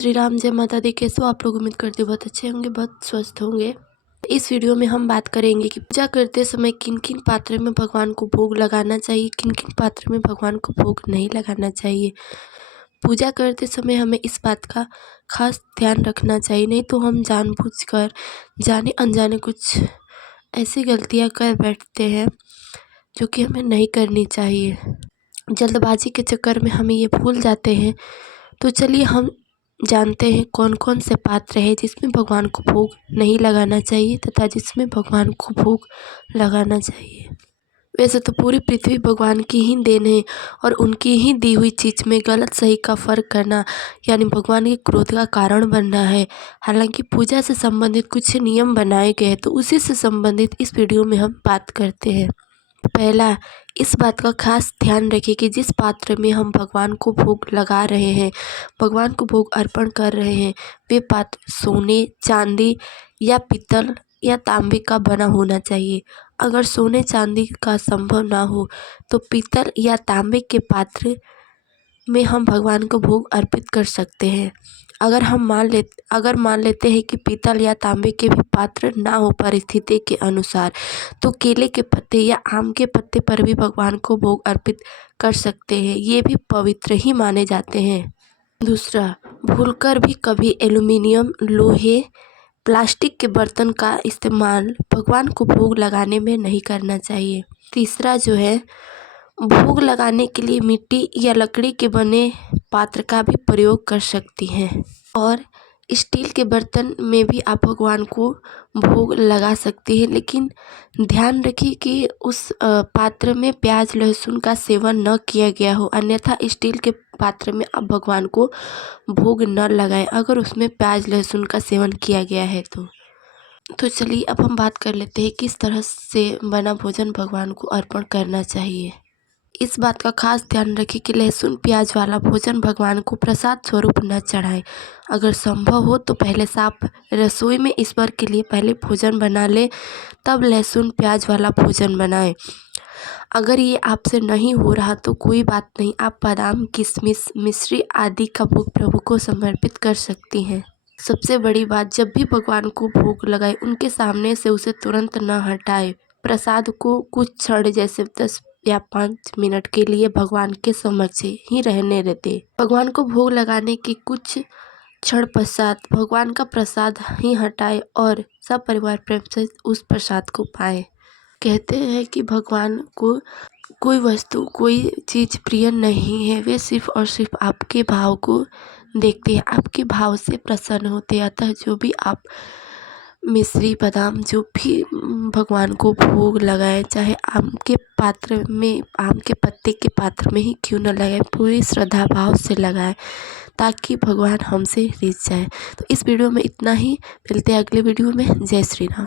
श्री राम, जय माता दी। कैसे हो आप लोग? उम्मीद करते बहुत अच्छे होंगे, बहुत स्वस्थ होंगे। इस वीडियो में हम बात करेंगे कि पूजा करते समय किन किन पात्र में भगवान को भोग लगाना चाहिए, किन किन पात्र में भगवान को भोग नहीं लगाना चाहिए। पूजा करते समय हमें इस बात का खास ध्यान रखना चाहिए, नहीं तो हम जानबूझकर जाने अनजाने कुछ ऐसी गलतियां कर बैठते हैं जो कि हमें नहीं करनी चाहिए। जल्दबाजी के चक्कर में हमें ये भूल जाते हैं। तो चलिए हम जानते हैं कौन कौन से पात्र हैं जिसमें भगवान को भोग नहीं लगाना चाहिए तथा जिसमें भगवान को भोग लगाना चाहिए। वैसे तो पूरी पृथ्वी भगवान की ही देन है और उनकी ही दी हुई चीज़ में गलत सही का फ़र्क करना यानी भगवान के क्रोध का कारण बनना है। हालांकि पूजा से संबंधित कुछ नियम बनाए गए हैं, तो उसी से संबंधित इस वीडियो में हम बात करते हैं। पहला, इस बात का खास ध्यान रखें कि जिस पात्र में हम भगवान को भोग लगा रहे हैं, भगवान को भोग अर्पण कर रहे हैं, वे पात्र सोने, चांदी या पीतल या तांबे का बना होना चाहिए। अगर सोने चांदी का संभव ना हो तो पीतल या तांबे के पात्र में हम भगवान को भोग अर्पित कर सकते हैं। अगर मान लेते हैं कि पीतल या तांबे के भी पात्र ना हो परिस्थिति के अनुसार, तो केले के पत्ते या आम के पत्ते पर भी भगवान को भोग अर्पित कर सकते हैं। ये भी पवित्र ही माने जाते हैं। दूसरा, भूलकर भी कभी एल्युमिनियम, लोहे, प्लास्टिक के बर्तन का इस्तेमाल भगवान को भोग लगाने में नहीं करना चाहिए। तीसरा जो है, भोग लगाने के लिए मिट्टी या लकड़ी के बने पात्र का भी प्रयोग कर सकती हैं और स्टील के बर्तन में भी आप भगवान को भोग लगा सकती हैं, लेकिन ध्यान रखिए कि उस पात्र में प्याज लहसुन का सेवन न किया गया हो, अन्यथा स्टील के पात्र में आप भगवान को भोग न लगाएं अगर उसमें प्याज लहसुन का सेवन किया गया है तो चलिए अब हम बात कर लेते हैं किस तरह से बना भोजन भगवान को अर्पण करना चाहिए। इस बात का खास ध्यान रखें कि लहसुन प्याज वाला भोजन भगवान को प्रसाद स्वरूप न चढ़ाएं। अगर संभव हो तो पहले साफ रसोई में ईश्वर के लिए पहले भोजन बना लें, तब लहसुन प्याज वाला भोजन बनाएं। अगर ये आपसे नहीं हो रहा तो कोई बात नहीं, आप बादाम, किशमिश, मिश्री आदि का भोग प्रभु को समर्पित कर सकती हैं। सबसे बड़ी बात, जब भी भगवान को भोग लगाए उनके सामने से उसे तुरंत न हटाए। प्रसाद को कुछ क्षण जैसे 10 या 5 मिनट के लिए भगवान के समक्ष ही रहने देते। भगवान को भोग लगाने के कुछ क्षण पश्चात भगवान का प्रसाद ही हटाए और सब परिवार प्रेम से उस प्रसाद को पाए। कहते हैं कि भगवान को कोई वस्तु, कोई चीज़ प्रिय नहीं है, वे सिर्फ और सिर्फ आपके भाव को देखते हैं, आपके भाव से प्रसन्न होते हैं। अतः जो भी आप मिश्री, बादाम जो भी भगवान को भोग लगाए, चाहे आम के पात्र में, आम के पत्ते के पात्र में ही क्यों न लगाए, पूरी श्रद्धा भाव से लगाए ताकि भगवान हमसे रिझ जाए। तो इस वीडियो में इतना ही, मिलते हैं अगले वीडियो में। जय श्री राम।